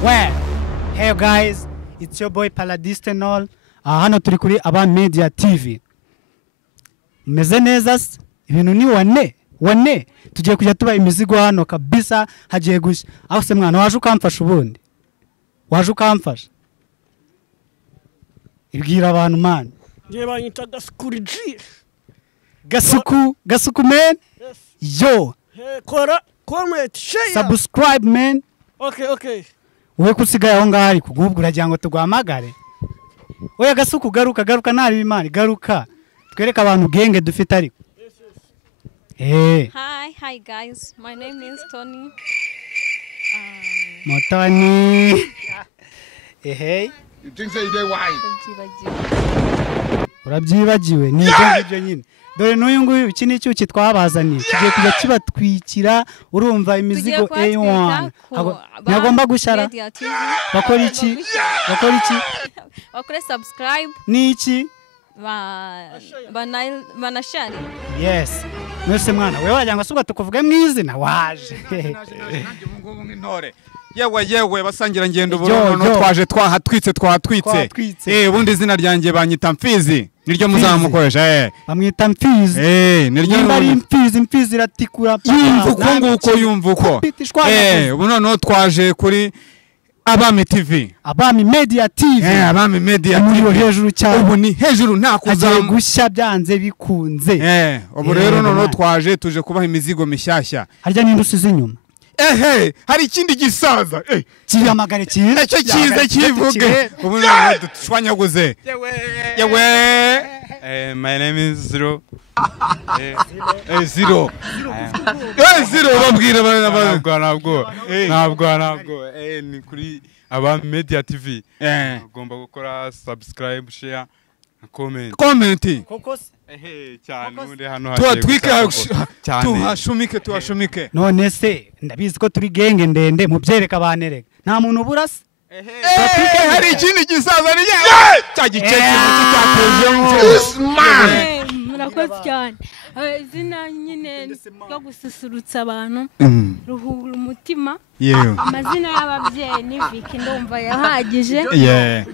Well, hey guys, it's your boy PARADIS Films. Hano turi kuri Aba Media TV. Meze neza ibintu ni wane tugiye kujya tuba imizigo hano kabisa hagiye gushya. Aho se mwana waje ukamfasha ubundi. Waje ukamfasha. Ibwira abantu man. Ngiye banyita Gasukuriji. Gasuku man. Yes. Yo. Hey, kora, comment, share. Subscribe man. Okay. Uwe kusigaye aho ngahari kugubwa uragira ngo tugwamagare. Oya Gasuku garuka ntari imana garuka. Twereka abantu genge dufite ariko. Hey. Hi guys. My name is Tony. Motoni. Hey. You think say they why? Urabyibagiwe ni ibyo nyine. Dore n'uyu nguyu iki ni cyuki twabazaniye. Kigiye kujya kibatwikira urumva imizigo A1. Nagomba gushara. Bakora iki? Bakore subscribe. Ni iki? Banashare. Yes. Mwese mwana wewe wajya ngo suba tukuvuge mwizina waje. Yewe basangira ngendo burono twaje twahatwitse. Ubundi izina ryanjye banyita Mfizi. Niryo muzamukoresha Bamwita Mfizi. Niryo bari Mfizi iratikura. Yumva uko. Ubu noneho twaje kuri Abami TV. Abami Media TV. Abami Media TV. Muri hejuru cyane. Ubu ni hejuru nta kuzamuka. Gushya byanze bikunze. Ubu rero noneho tuje kubaha imizigo mishyashya. Harya n'indusize inyuma. Hari ikindi gisaza. Kiyamagare cyiza. Nacyo cyiza kivuge. Ubu noneho dushwanyaguze. Yewe. My name is Zero. Zero. Zero babwira ntabwo. Ni kuri Aba Media TV. Ugomba gukora subscribe, share, comment. Cyane undi hano tuhashumike. None se ndabizi ko turi genge ndende mubyereka abanereka. Nta muntu burasa. Hari ikindi gisaza ni cyagicece murakoze cyane. Izina nyine ryo gususurutsa abantu ruhura umutima. Amazina y'ababyeyi ni Vicky ndumva yahagije.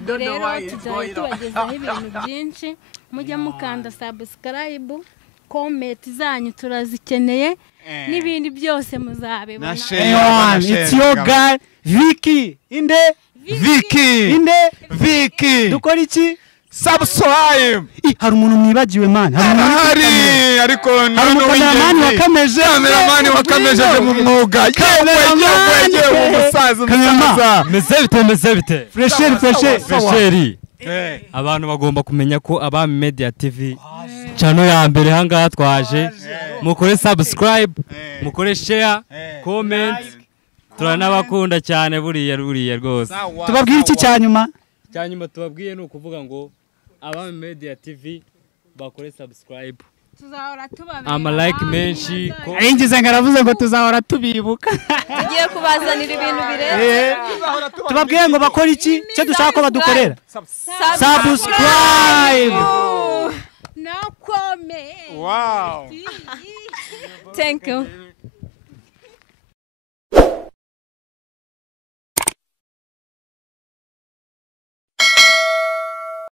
Rero tubagezaho ibintu byinshi. Mujya mukanda subscribe, comment zanyu turazikeneye n'ibindi byose muzabibona. It's your guy Vicky. Vicky. Dukora iki? Subscribe. Hari umuntu mwibagiwe man. Hari ariko kameramani wakameje mu mwuga. Yewe umusaza. Meze bite. Fresheri. Abantu bagomba kumenya ko Aba Media TV channel ya mbere hanga twaje. Mukore subscribe, mukore share, comment. Turanabakunda cyane buriya rwose. Tubabwira iki cyanyuma? Cyanyuma tubabwiye no kuvuga ngo Aba Media TV bakore subscribe. Tuzahora tubabera. Like menshi. Ingize ngaravuze ngo tuzahora tubibuka. Tugiye kubazanira ibintu bireba. Tubabwiye ngo bakora iki? Cyo dushaka ko badukorera. Subscribe. No comment. Wow. Thank you.